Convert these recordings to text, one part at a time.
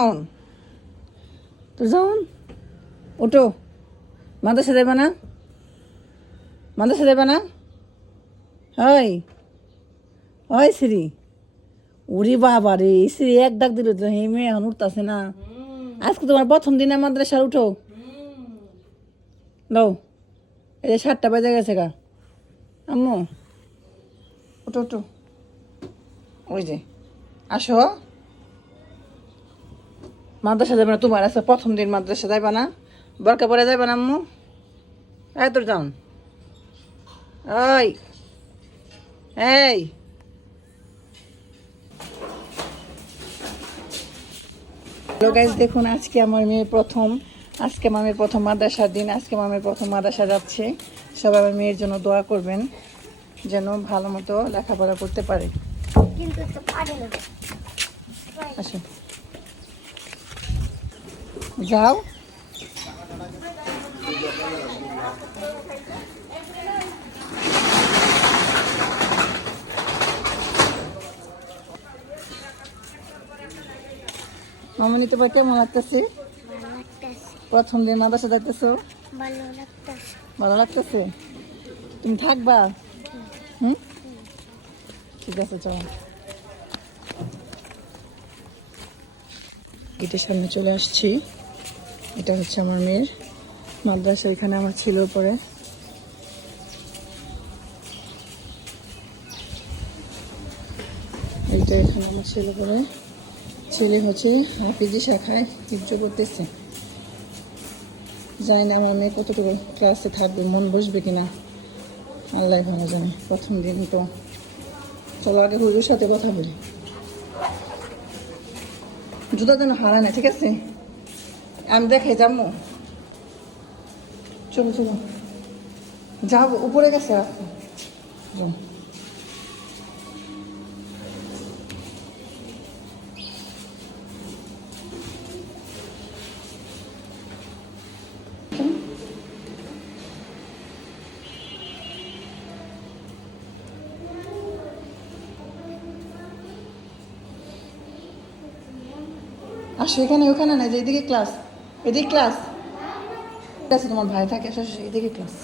যাওন তোর যাওন ওটো মাদ্রাসা যাবে না মাদ্রাসা যাবে না হয় হয় শ্রী উরি বাবা রে শ্রী এক ডাক দিল তো হে মেয়ে এখন উঠতেছে না আজকে তোমার প্রথম দিনে মাদ্রাসার উঠো দাও এই যে 7টা বাজে গেছে গা আম্মু ওটো ওটো ওই যে আসো মাদ্রাসা যাবে না তোমার আছে প্রথম দিন মাদ্রাসা যাইবা না বরকা পরে যাইবা না আম্মু এই তোর যাও এই এই হ্যালো গাইস দেখুন আজকে আমার মেয়ে প্রথম মাদ্রাসার দিন আজকে আমার মেয়ে প্রথম মাদ্রাসা যাচ্ছে সবাই আমার মেয়ের জন্য দোয়া করবেন যেন ভালো মতো লেখাপড়া করতে পারে কিন্তু তো পারে না আসো যাও মামনি তোমার কেমন লাগতেছে ভালো লাগতেছে প্রথম দিন মাদ্রাসা যাইতেছো ভালো লাগতেছে ভালো লাগতেছে তুমি থাকবা হুম ঠিক আছে চলো গেটের সামনে চলে আসছি এটা হচ্ছে আমার মেয়ের মাদ্রাসা এখানে আমার ছিল পরে এইটা এখানে আমার ছিল পরে ছেলে হচ্ছে হাফিজি শাখায় হিফজ করতেছে জানি না আমার মেয়ে কতটুকু ক্লাসে থাকবে মন বসবে কিনা আল্লাহ ভালো জানে প্রথম দিন তো চলো আগে হুজুর সাথে কথা বলি জুতা যেন হারায় না ঠিক আছে আমি দেখাই যাবো চলো চলো যাবো উপরে গেছে রাখো যাও। আসো এখানে ওখানে না যে এদিকে ক্লাস এদিকে ক্লাস ঠিক আছে তোমার ভাই থাকে আসো আসো, এদিকে ক্লাস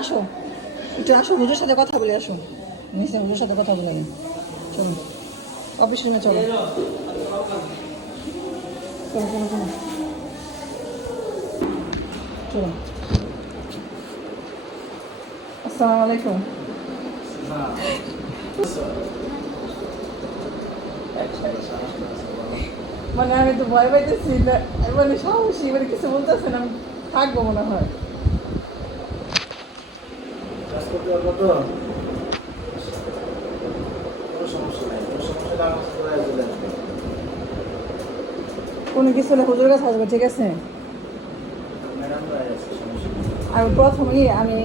আসো একটু আসো হুজুর সাথে কথা বলে আসো নিশ্চয় হুজুর সাথে কথা বলে নিই। চলো অফিস রুমে চলো চলো চলো চলো চলো আসসালামু আলাইকুম মানে আমি তো ভয় পাইতেছি মানে সাহসী মানে কিছু বলতেছেন আমি থাকবো মনে হয় কোনো কিছু হলে হুজুর কাছে আসবে ঠিক আছে আর প্রথমেই আমি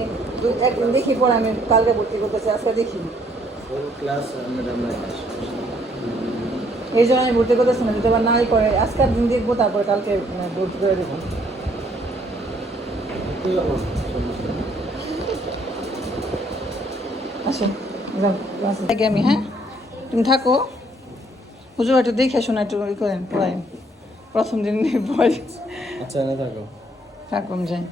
একদিন দেখি পরে আমি কালকে ভর্তি করতেছি আজকে দেখি এই জন্য আমি ভর্তি করতেছি না যদি আবার নাই করে আজকের দিন দেখবো তারপরে কালকে ভর্তি করে দেবো আসো যাও ক্লাসে থাকি আমি হ্যাঁ তুমি থাকো হুজুর একটু দেখে শোনা একটু ই করেন পড়াই প্রথম দিন ভয় আচ্ছা না থাকো থাকুন যাই